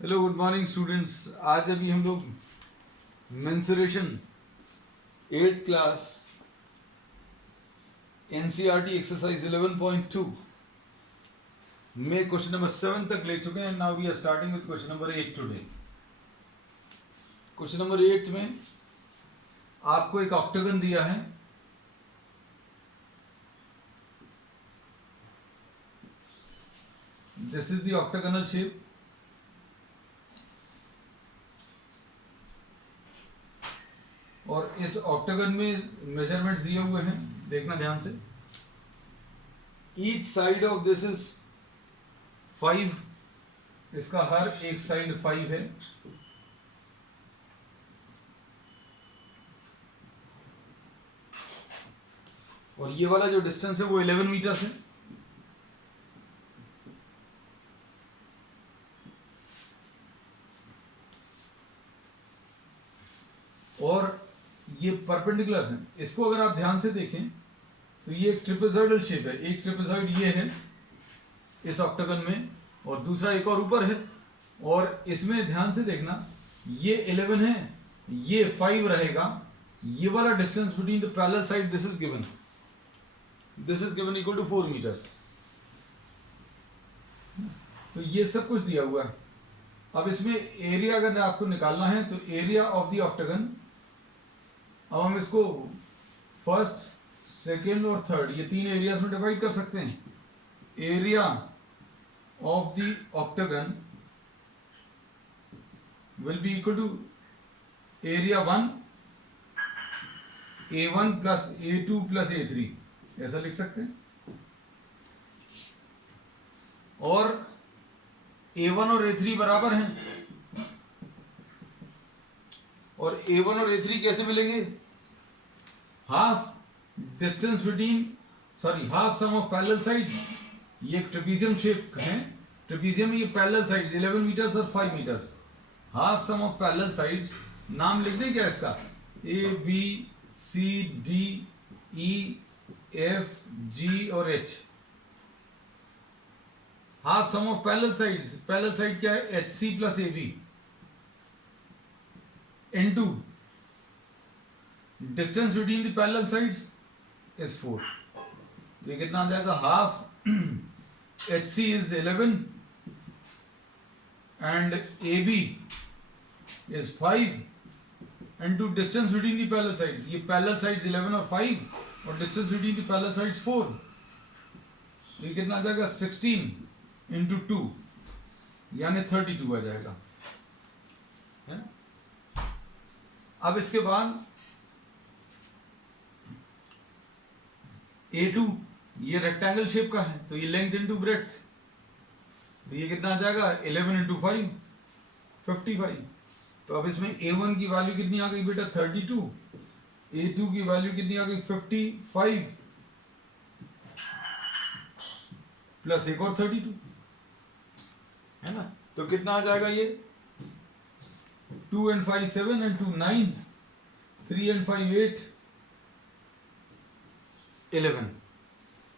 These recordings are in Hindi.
Hello good morning students. आज अभी हम लोग mensuration 8th class NCERT exercise 11.2 में क्वेश्चन नंबर 7 तक ले चुके हैं। Now we are starting with question number 8 today. Question number 8 में आपको एक ऑक्टागन दिया है। This is the octagonal shape. और इस ऑक्टागन में मेजरमेंट्स दिए हुए हैं, देखना ध्यान से। Each side of this is 5, इसका हर एक साइड 5 है। और ये वाला जो डिस्टेंस है वो 11 मीटर है। और ये परपेंडिकुलर है। इसको अगर आप ध्यान से देखें तो ये एक ट्रिपेजॉइडल शेप है। एक ट्रिपेजॉइड ये है इस ऑक्टागन में, और दूसरा एक और ऊपर है। और इसमें ध्यान से देखना, ये 11 है, ये 5 रहेगा। ये वाला distance between the parallel side this is given equal to 4 metres. तो ये सब कुछ दिया हुआ है। अब इसमें एरिया अगर आपको निकालना है तो एरिया ऑफ द ऑक्टागन, अब हम इसको फर्स्ट, सेकेंड और थर्ड, ये 3 एरियाज में डिवाइड कर सकते हैं। Area of the octagon will be equal to area 1 A1 plus A2 plus A3, ऐसा लिख सकते हैं। और A1 और A3 बराबर हैं। और A1 और A3 कैसे मिलेंगे? Half distance between, half sum of parallel sides. ये एक ट्रेपीजियम शेप है। ट्रेपीजियम में ये पैरेलल साइड्स 11 मीटर्स और 5 metres. Half sum of parallel sides, नाम लिख दें क्या इसका? ABCDEFG और H। Half sum of parallel sides, parallel side क्या है? HC plus AB into distance between the parallel sides is 4। तो ये कितना आ जाएगा? Half HC is 11 and AB is 5 into distance between the parallel sides। ये parallel sides 11 और 5 और distance between the parallel sides 4। तो ये कितना आ जाएगा? 16 into 2 यानी 32 आ जाएगा, है ना। अब इसके बाद A2, ये रेक्टेंगल शेप का है, तो ये लेंथ इंटू ब्रेड्थ। तो ये कितना आ जाएगा? 11 इंटू 5 55। तो अब इसमें A1 की वैल्यू कितनी आ गई बेटा? 32। A2 की वैल्यू कितनी आ गई? 55 प्लस एक और 32, है ना। तो कितना आ जाएगा ये? 2 and 5 7 and 2 9, 3 and 5 8, 11।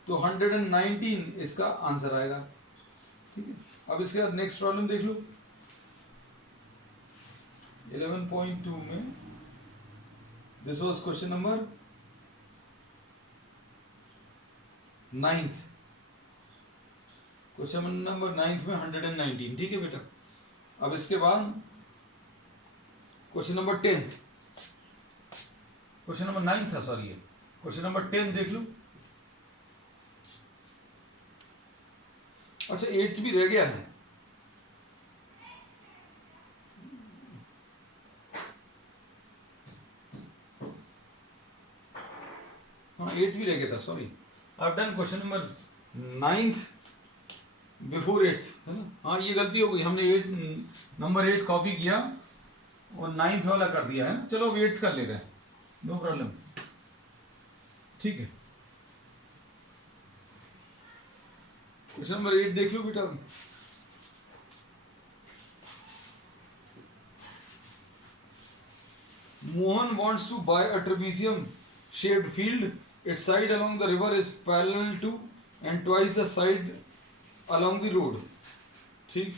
तो 119 इसका आंसर आएगा। ठीक है। अब इसके बाद नेक्स्ट प्रॉब्लम देख लो। 11.2 में this was question number 9th। Question number 9th में 119। ठीक है बेटा। अब इसके बाद क्वेश्चन नंबर 10, क्वेश्चन नंबर 9 था, सॉरी, ये क्वेश्चन नंबर 10 देख लो। अच्छा 8 भी रह गया है। हाँ 8 भी रह गया था, sorry. I have done question number 9th before 8th, है ना। हाँ ये गलती हो गई, हमने नंबर 8 कॉपी किया और 9th वाला कर दिया है। चलो अब 8th कर ले रहे हैं, नो प्रॉब्लम। ठीक है। क्वेश्चन नंबर 8 देख लो बेटा। Mohan wants to buy a trapezium shaped field. Its side along the river is parallel to and twice the side along the road। ठीक।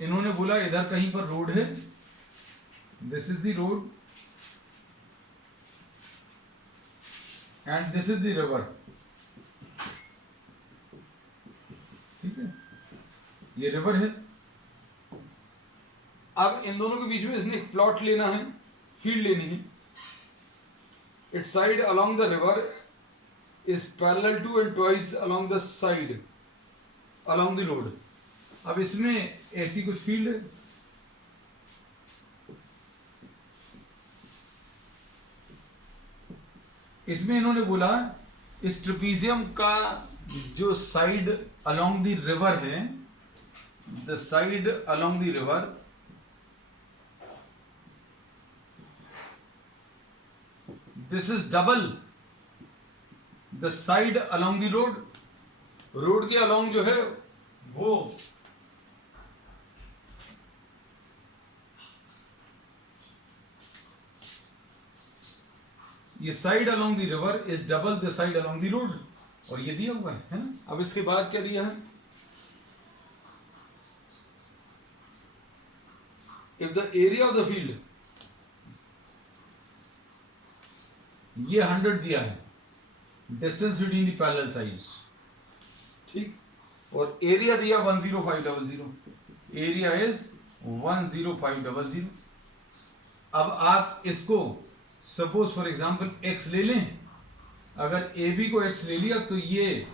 इन्होंने बोला इधर कहीं पर रोड है, this is the road and this is the river, ठीक है, ये रिवर है। अब इन दोनों के बीच में इसने एक प्लॉट लेना है, फील्ड लेनी है। Its side along the river is parallel to and twice along the side along the road. अब इसमें ऐसी कुछ फील्ड है, इसमें इन्होंने बोला इस ट्रेपीजियम का जो साइड अलोंग द रिवर है, the side along the river this is double the side along the road. Road के अलोंग जो है वो ये side along the river is double the side along the road, और ये दिया हुआ है ना। अब इसके बाद क्या दिया है, if the area of the field, ये 100 दिया है, distance between the parallel sides, ठीक, और एरिया दिया 10500, एरिया इज 10500। अब आप इसको सपोज फॉर एग्जांपल x ले लें, अगर AB को x ले लिया तो ये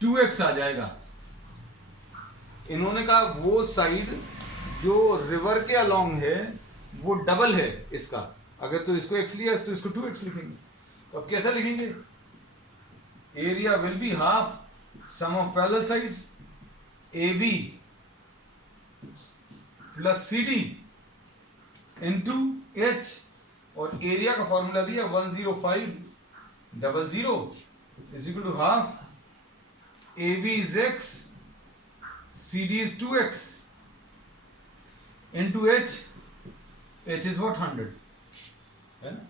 2x आ जाएगा। इन्होंने कहा वो साइड जो रिवर के अलोंग है वो डबल है इसका, अगर तो इसको x लिया तो इसको 2x लिखेंगे। तो अब कैसा लिखेंगे, area will be half sum of parallel sides AB plus CD into H, और एरिया का फॉर्मूला दिया 10500 is equal to half AB is x, CD is 2x into H, H is what 100 है ना।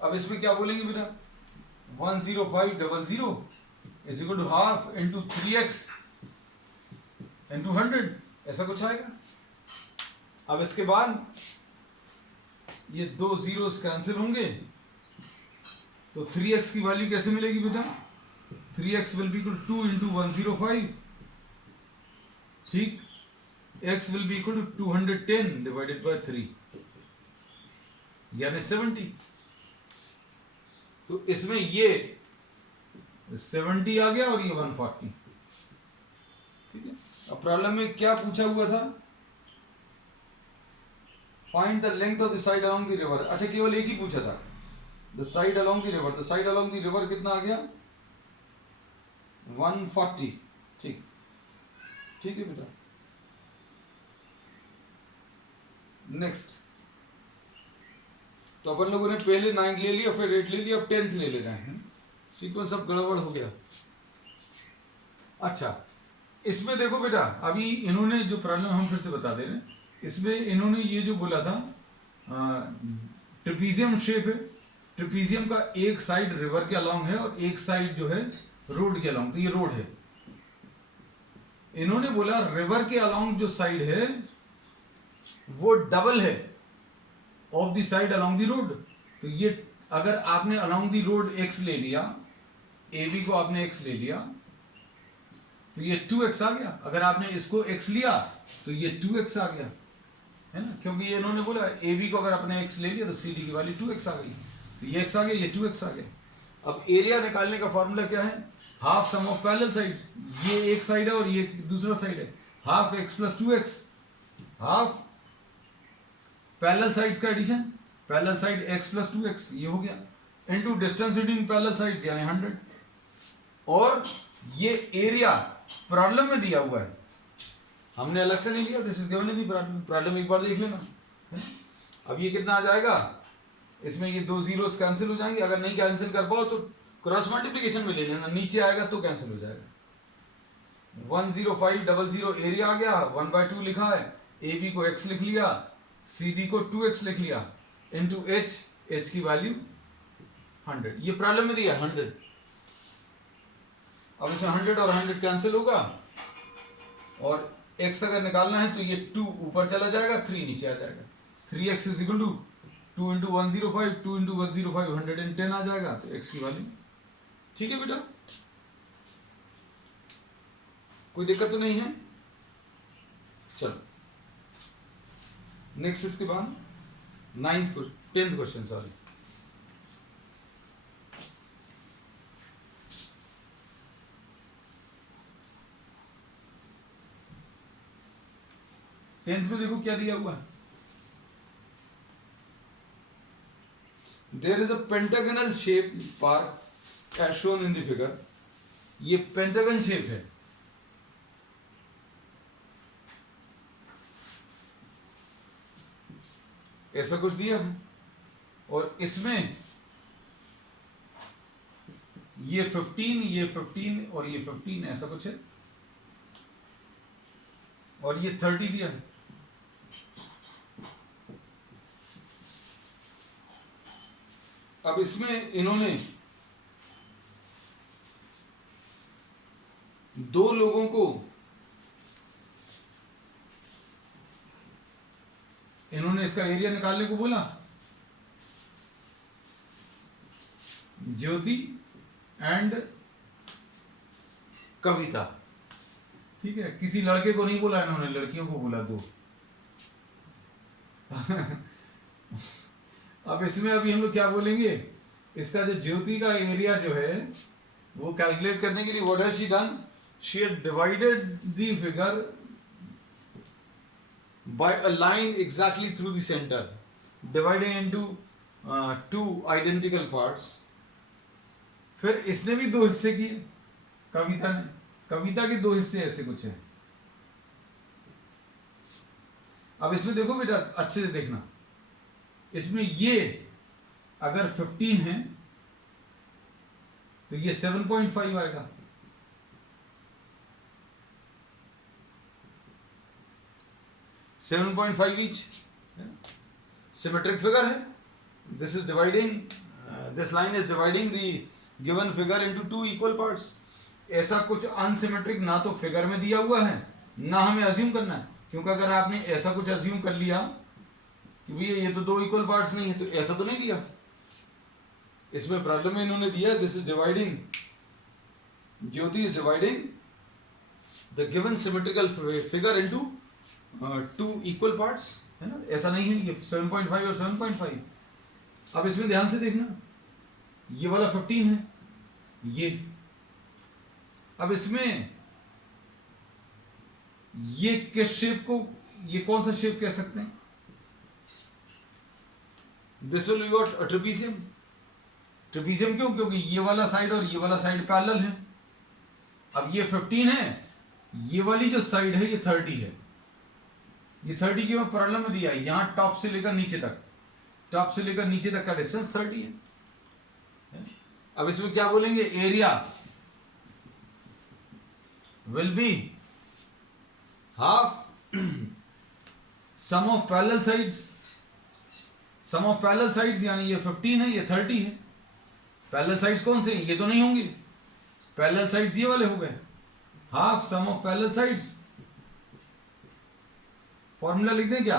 अब इसमें क्या बोलेंगे बेटा, 10500 is equal to half into 3x into 100, ऐसा कुछ आएगा। अब इसके बाद ये दो जीरोस कैंसिल होंगे, तो 3x की वैल्यू कैसे मिलेगी बेटा, 3x will be equal to 2 into 105, ठीक, x will be equal to 210 divided by 3 यानी 70। तो इसमें ये 70 आ गया और ये 140, ठीक है। अब प्रॉब्लम में क्या पूछा हुआ था, find the length of the side along the river. अच्छा, केवल एक ही पूछा था, the side along the river, the side along the river कितना आ गया 140, ठीक, ठीक है बेटा। नेक्स्ट, तो अपन लोगों ने पहले 9 ले लिया, फिर 8 ले लिया, अब 10th ले रहे हैं, सीक्वेंस अब गड़बड़ हो गया। अच्छा, इसमें देखो बेटा, अभी इन्होंने जो प्रॉब्लम हम फिर से बता दे रहे हैं, इसमें इन्होंने ये जो बोला था ट्रेपीजियम शेप है, ट्रेपीजियम का एक साइड रिवर के अलोंग है और एक साइड जो है रोड के अलोंग, तो ये रोड है। इन्होंने बोला रिवर के अलोंग जो साइड है वो डबल है of the side along the road. तो ये अगर आपने अलोंग द रोड x ले लिया, AB को आपने x ले लिया, तो ये 2x आ गया। अगर आपने इसको x लिया तो ये 2x आ गया, है ना, क्योंकि ये इन्होंने बोला AB को अगर आपने x ले लिया तो CD की वैल्यू 2x आ गई, तो ये x आ गया, ये 2x आ गया। अब एरिया निकालने का फॉर्मूला क्या है, half sum of parallel sides, ये एक साइड है और ये दूसरा साइड है, half x plus 2x, half parallel sides का addition, parallel side x plus 2x ये हो गया, into distance between parallel sides यानी 100, और ये एरिया प्रॉब्लम में दिया हुआ है, हमने अलग से नहीं लिया, this is given in the problem, एक बार देख लेना। अब ये कितना आ जाएगा, इसमें ये दो जीरोस कैंसिल हो जाएंगे, अगर नहीं कैंसिल कर पाओ तो क्रॉस मल्टीप्लिकेशन में ले लेना, नीचे आएगा तो कैंसिल हो जाएगा। 10500 एरिया आ गया, 1/2 लिखा है, AB को x लिख लिया, CD को 2x लिख लिया, इनटू h की वैल्यू 100, ये प्रॉब्लम में दिया 100। अब इसमें 100 और 100 कैंसिल होगा और x अगर निकालना है तो ये 2 ऊपर चला जाएगा, 3 नीचे आ जाएगा। 3x is equal to 2 into 105, 2 into 105 110 आ जाएगा, तो x की वैल्यू। ठीक है बेटा, कोई दिक्कत तो नहीं है। चलो नेक्स्ट, इसके बाद 10th क्वेश्चन, सॉरी। टेंथ में देखो क्या दिया हुआ है। There is a pentagonal shape park as shown in the figure. ये पेंटागन शेप है, ऐसा कुछ दिया है, और इसमें ये 15, ये 15 और ये 15 ऐसा कुछ है, और ये 30 दिया है। अब इसमें इन्होंने दो लोगों को, इन्होंने इसका एरिया निकालने को बोला, ज्योति एंड कविता। ठीक है, किसी लड़के को नहीं बोला इन्होंने, लड़कियों को बोला दो। अब इसमें अभी हम लोग क्या बोलेंगे, इसका जो ज्योति का एरिया जो है वो कैलकुलेट करने के लिए what has she done, she had divided the figure by a line exactly through the center, dividing into two identical parts. फिर इसने भी दो हिस्से किए, कविता ने, कविता के दो हिस्से ऐसे कुछ है। अब इसमें देखो बेटा, अच्छे से देखना, इसमें ये अगर 15 है तो ये 7.5 आएगा, $7.5 each, symmetric figure है। This is dividing, this line is dividing the given figure into two equal parts. ऐसा कुछ अनसिमेट्रिक ना तो फिगर में दिया हुआ है, ना हमें अज्यूम करना है, क्योंकि अगर आपने ऐसा कुछ अज्यूम कर लिया कि भैया ये तो दो इक्वल पार्ट्स नहीं है, तो ऐसा तो नहीं दिया। इसमें प्रॉब्लम में इन्होंने दिया, this is dividing, Jyoti is dividing the given symmetrical figure into two equal parts, है ना, ऐसा नहीं है। ये 7.5 और 7.5। अब इसमें ध्यान से देखना, ये वाला 15 है, ये, अब इसमें ये किस शेप को, ये कौन सा शेप कह सकते हैं, this will be what, a trapezium. Trapezium क्यों, क्योंकि ये वाला साइड और ये वाला साइड पैरेलल है। अब ये 15 है, ये वाली जो साइड है ये 30 है, ये 30 क्यों पैरेलल में दिया है, यहां टॉप से लेकर नीचे तक, टॉप से लेकर नीचे तक का डिस्टेंस 30 है। अब इसमें क्या बोलेंगे, area will be half sum of parallel sides, sum of parallel sides, यानी ये 15 है, ये 30 है। पैरेलल साइड्स कौन से, ये तो नहीं होंगे, पैरेलल साइड्स ये वाले हो गए, half sum of parallel sides. Formula लिख दें क्या,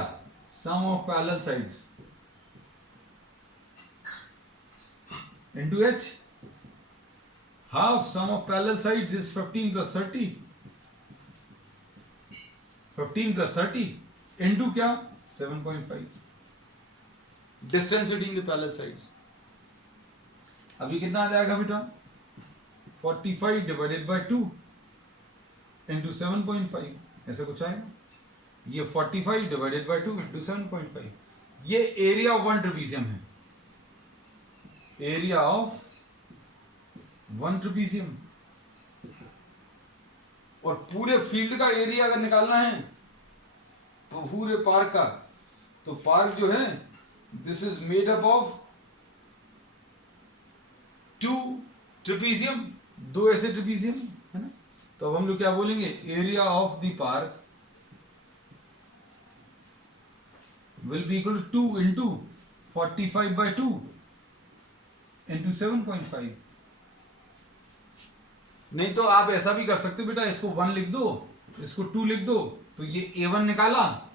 sum of parallel sides into h, half sum of parallel sides is 15 plus 30, 15 plus 30 into क्या, 7.5, distance between the parallel sides. अभी कितना आ जाएगा बेटा, 45 डिवाइडेड बाय 2 इनटू 7.5, ऐसा कुछ आएगा। ये 45 डिवाइडेड बाय 2 इंटू 7.5, ये एरिया ऑफ वन ट्रेपेजियम है, एरिया ऑफ वन ट्रेपेजियम। और पूरे फील्ड का एरिया अगर निकालना है, तो पूरे पार्क का, तो पार्क जो है this is made up of two trapezium, दो ऐसे ट्रेपेजियम है ना। तो अब हम लोग क्या बोलेंगे, area of the park will be equal to 2 into 45 by 2 into 7.5। नहीं तो आप ऐसा भी कर सकते हो बेटा, इसको 1 लिख दो, इसको 2 लिख दो, तो ये A1 निकाला,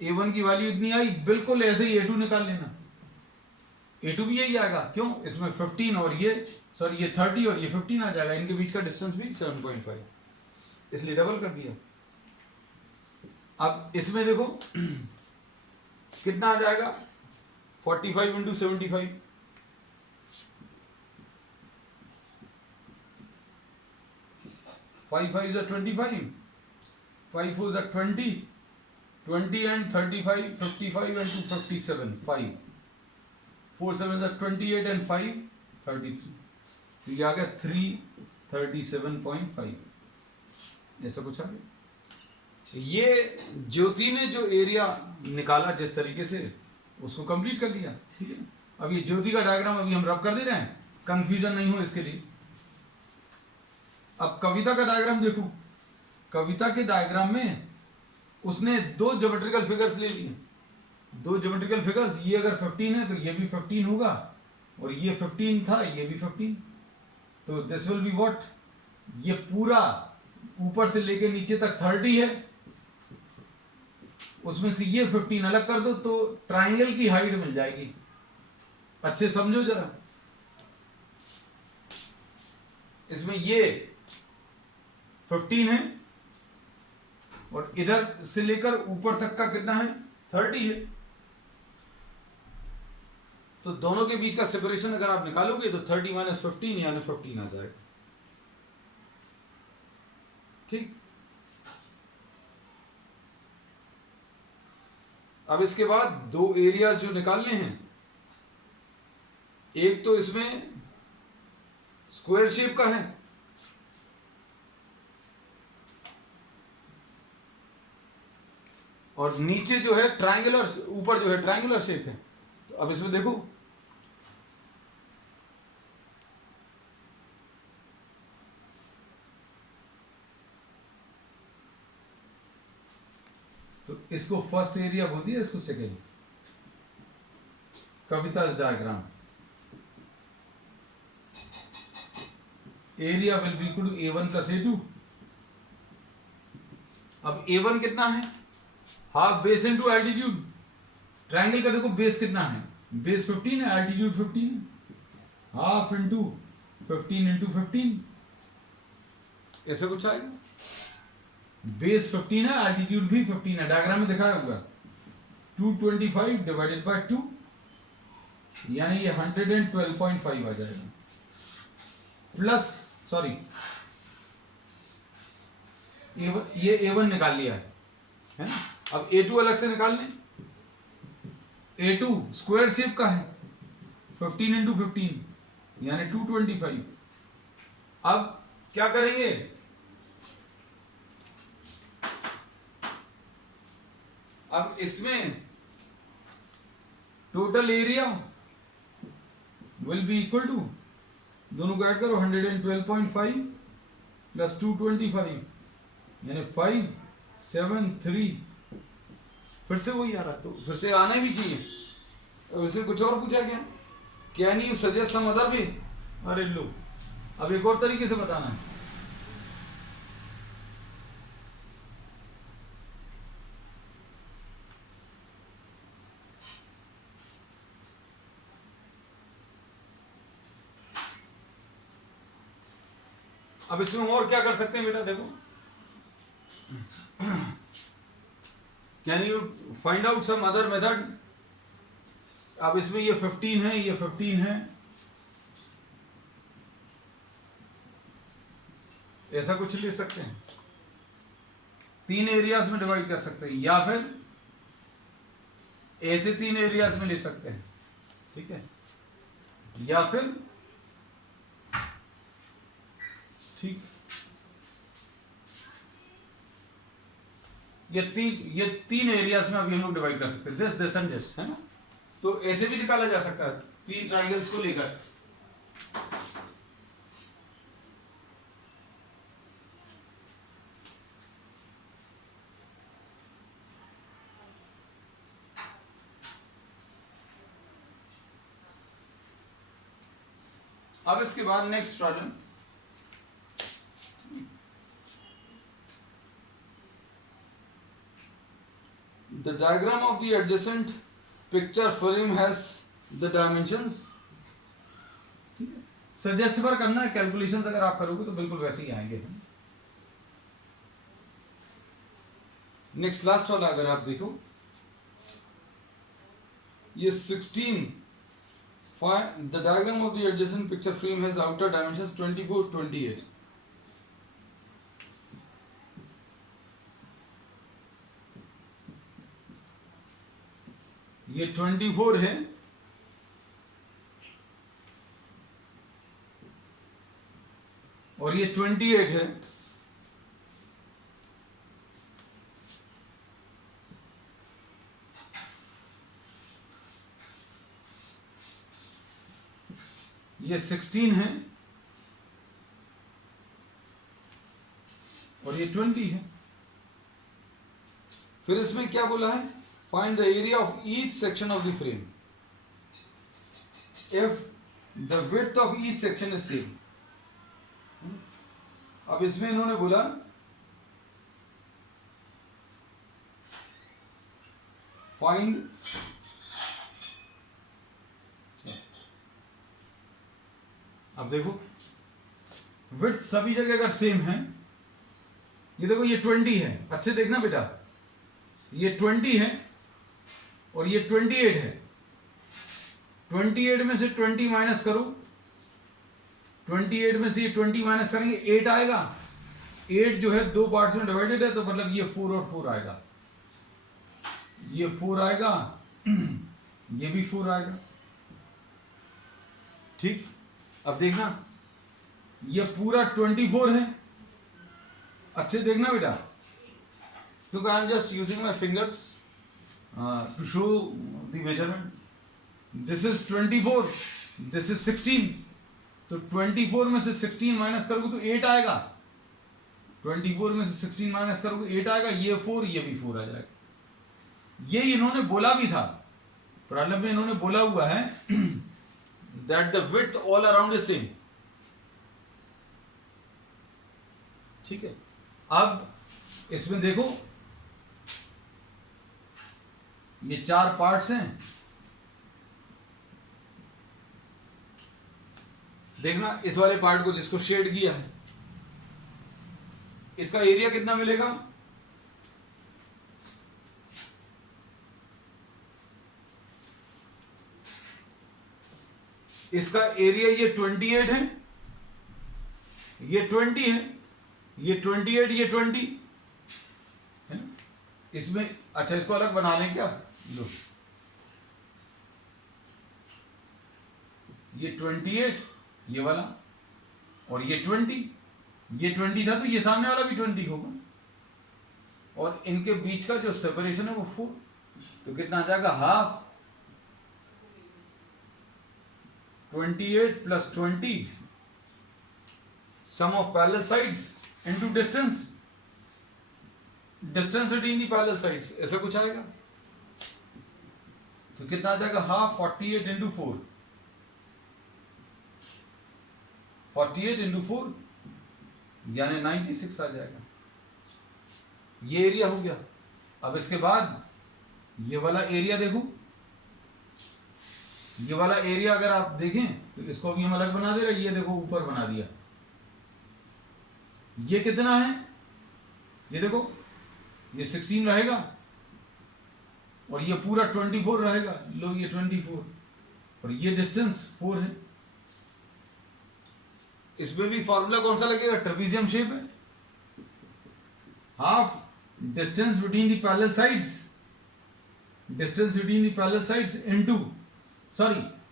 A1 की वैल्यू इतनी आई, बिल्कुल ऐसे ही A2 निकाल लेना, A2 भी यही आएगा। क्यों? इसमें 15 और ये 30 और ये 15 आ जाएगा, इनके बीच का डिस्टेंस भी 7.5, इसलिए डबल कर दिया। अब इसमें देखो कितना आ जाएगा, 45 into 75, 5 5 is 25, 5 4 is 20, 20 and 35, 55 and 2 57, 5, 4 7 is 28 and 5 33, तो ये आ गया 337.5, ऐसा कुछ आ गया। ये ज्योति ने जो एरिया निकाला जिस तरीके से, उसको कंप्लीट कर लिया। ठीक है, अब ये ज्योति का डायग्राम अभी हम रब कर दे रहे हैं, कंफ्यूजन नहीं हो इसके लिए। अब कविता का डायग्राम देखो, कविता के डायग्राम में उसने दो ज्योमेट्रिकल फिगर्स ले लिए, दो ज्योमेट्रिकल फिगर्स, ये अगर 15 है तो ये भी 15 होगा, और ये 15 था, ये भी 15, तो दिस विल बी व्हाट, ये पूरा ऊपर से लेके नीचे तक 30 है, उसमें से ये 15 अलग कर दो तो ट्राइंगल की हाइट मिल जाएगी। अच्छे समझो जरा, इसमें ये 15 है और इधर से लेकर ऊपर तक का कितना है, 30 है, तो दोनों के बीच का सेपरेशन अगर आप निकालोगे तो 30 माइनस 15 यानी 15 आ जाएगा। ठीक, अब इसके बाद दो एरियाज जो निकालने हैं, एक तो इसमें स्क्वायर शेप का है, और नीचे जो है ट्रायंगुलर, ऊपर जो है ट्रायंगुलर शेप है। तो अब इसमें देखो, तो इसको फर्स्ट एरिया बोल दिया, इसको सेकेंड। कविता's diagram, area will be equal to A1 plus A2। अब A1 कितना है, half base into altitude. Triangle का देखो बेस कितना है, बेस 15 है, एल्टीट्यूड 15 है, हाफ इंटू 15 इंटू 15, ऐसा कुछ आएगा। बेस 15 है, एल्टीट्यूड भी 15 है, डायग्राम में दिखाया हुआ 225 डिवाइडेड बाय 2, यानी ये 112.5 आ जाएगा, प्लस सॉरी ये A1 निकाल लिया है ना। अब A2 अलग से निकाल लें, A2 स्क्वायर शेप का है, 15 इंटू 15 यानी 225। अब क्या करेंगे, अब इसमें total area will be equal to, दोनों को ऐड करो, 112.5 प्लस 225 यानी 573, फिर से वही आ रहा, तो फिर से आना भी चाहिए। अब इससे कुछ और पूछा क्या, can you suggest some other way, अरे लो, अब एक और तरीके से बताना है। अब इसमें और क्या कर सकते हैं बेटा, देखो, can you find out some other method. अब इसमें ये 15 है, ये 15 है, ऐसा कुछ ले सकते हैं, तीन एरियाज में डिवाइड कर सकते हैं, या फिर ऐसे तीन एरियाज में ले सकते हैं। ठीक है, या फिर ठीक, ये तीन एरियाज में अभी हम लोग डिवाइड कर सकते हैं, दिस एंड दिस, है ना। तो ऐसे भी निकाला जा सकता है, तीन ट्राइंगल्स को लेकर। अब इसके बाद next problem, the diagram of the adjacent picture frame has the dimensions. Suggest पर करना है, कैलकुलेशंस अगर आप करोगे तो बिल्कुल वैसे ही आएंगे। नेक्स्ट लास्ट वाला अगर आप देखो, ये 16, the diagram of the adjacent picture frame has outer dimensions 24, 28। ये 24 है और ये 28 है। ये 16 है और ये 20 है। फिर इसमें क्या बोला है, find the area of each section of the frame if the width of each section is same. अब इसमें इन्होंने बोला फाइंड अब देखो विड्थ सभी जगह अगर सेम है, ये देखो ये 20 है, अच्छे देखना बेटा, ये 20 है और ये 28 है। 28 में से 20 माइनस करो, 28 में से ये 20 माइनस करेंगे 8 आएगा। 8 जो है दो पार्ट्स में डिवाइडेड है, तो मतलब ये 4 और 4 आएगा, ये 4 आएगा, ये भी 4 आएगा। ठीक, अब देखना ये पूरा 24 है, अच्छे देखना बेटा, क्योंकि I am just using my fingers to show the measurement. This is 24, this is 16, तो 24 में से 16 माइनस करोगे तो 8 आएगा। 24 में से 16 माइनस करोगे 8 आएगा, ये 4, ये भी 4 आ जाएगा। ये इन्होंने बोला भी था, प्रॉब्लम में इन्होंने बोला हुआ है that the width all around is same। ठीक है, अब इसमें देखो ये 4 पार्ट्स हैं, देखना इस वाले पार्ट को जिसको शेड किया है, इसका एरिया कितना मिलेगा, इसका एरिया ये 28 है, ये 20 है, ये 28, ये 20 है। इसमें अच्छा इसको अलग बना लें क्या, लो ये 28 ये वाला और ये 20, ये 20 था तो ये सामने वाला भी 20 होगा, और इनके बीच का जो सेपरेशन है वो 4, तो कितना आ जाएगा, half 28 plus 20 sum of parallel sides into distance between the parallel sides, ऐसा कुछ आएगा। तो कितना आ जाएगा, हाफ 48 into 4, 48 into 4 यानी 96 आ जाएगा। ये एरिया हो गया। अब इसके बाद ये वाला एरिया देखो, ये वाला एरिया अगर आप देखें तो इसको भी हम अलग बना दे रहे, ये देखो ऊपर बना दिया। ये कितना है, ये देखो ये 16 रहेगा और ये पूरा 24 रहेगा, लो ये 24 और ये डिस्टेंस 4 है। इसमें भी फॉर्मूला कौन सा लगेगा, ट्रेपेजियम शेप है, half distance between the parallel sides, distance between the parallel sides into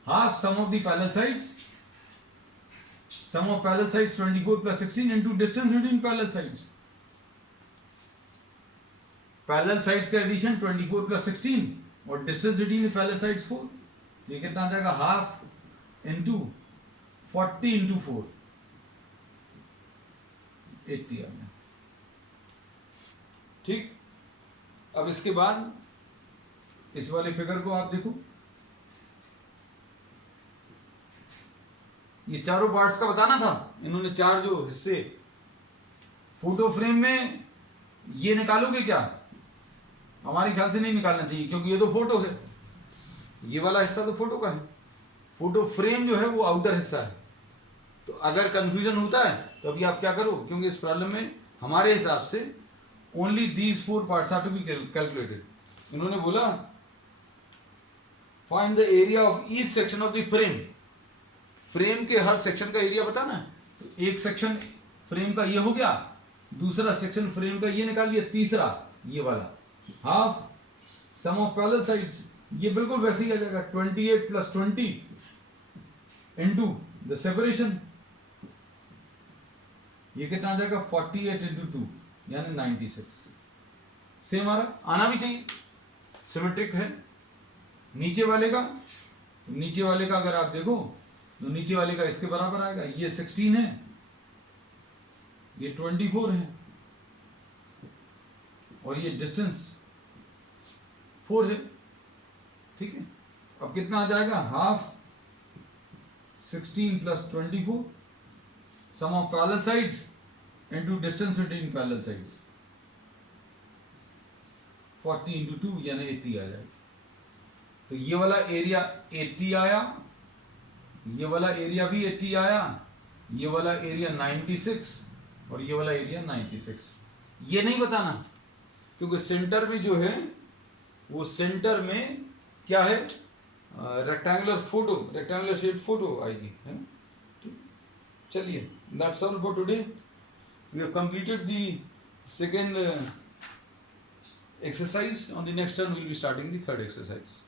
half sum of the parallel sides, sum of parallel sides 24 plus 16 into distance between parallel sides। Parallel sides का एडिशन 24 plus 16 और distance between the parallel sides 4, ये कितना आ जाएगा, हाफ इंटू 40 इंटू 4, 80 आ गया। ठीक, अब इसके बाद इस वाले फिगर को आप देखो, ये चारों पार्ट्स का बताना था इन्होंने, 4 जो हिस्से फोटो फ्रेम में, ये निकालोगे क्या, हमारे ख्याल से नहीं निकालना चाहिए, क्योंकि ये तो फोटो है, ये वाला हिस्सा तो फोटो का है, फोटो फ्रेम जो है वो आउटर हिस्सा है। तो अगर कंफ्यूजन होता है तो अभी आप क्या करो, क्योंकि इस प्रॉब्लम में हमारे हिसाब से only these 4 parts are to be calculated. इन्होंने बोला find the area of each section of the frame, frame के हर सेक्शन का एरिया बताना है। तो एक सेक्शन फ्रेम का ये हो गया, दूसरा सेक्शन फ्रेम का ये निकाल लिया, तीसरा ये वाला half sum of parallel sides, ये बिल्कुल वैसे ही आ जाएगा 28 + 20 इनटू द सेपरेशन, ये कितना आ जाएगा 48 × 2 यानी 96। सेम आ रहा, आना भी चाहिए, सिमेट्रिक है। नीचे वाले का, तो नीचे वाले का अगर आप देखो तो नीचे वाले का इसके बराबर आएगा, ये 16 है, ये 24 है, और ये डिस्टेंस 4 है, ठीक है। अब कितना आ जाएगा, half 16 + 24 sum of parallel sides into distance between parallel sides, 40 × 2 यानी 80 आ जाएगा। तो ये वाला एरिया 80 आया, ये वाला एरिया भी 80 आया, ये वाला एरिया 96 और ये वाला एरिया 96। ये नहीं बताना, क्योंकि सेंटर में जो है वो सेंटर में क्या है, रेक्टेंगुलर शेप फोटो आएगी, है ना। चलिए, that's all for today. We have completed the second exercise. On the next turn we'll be starting the third exercise.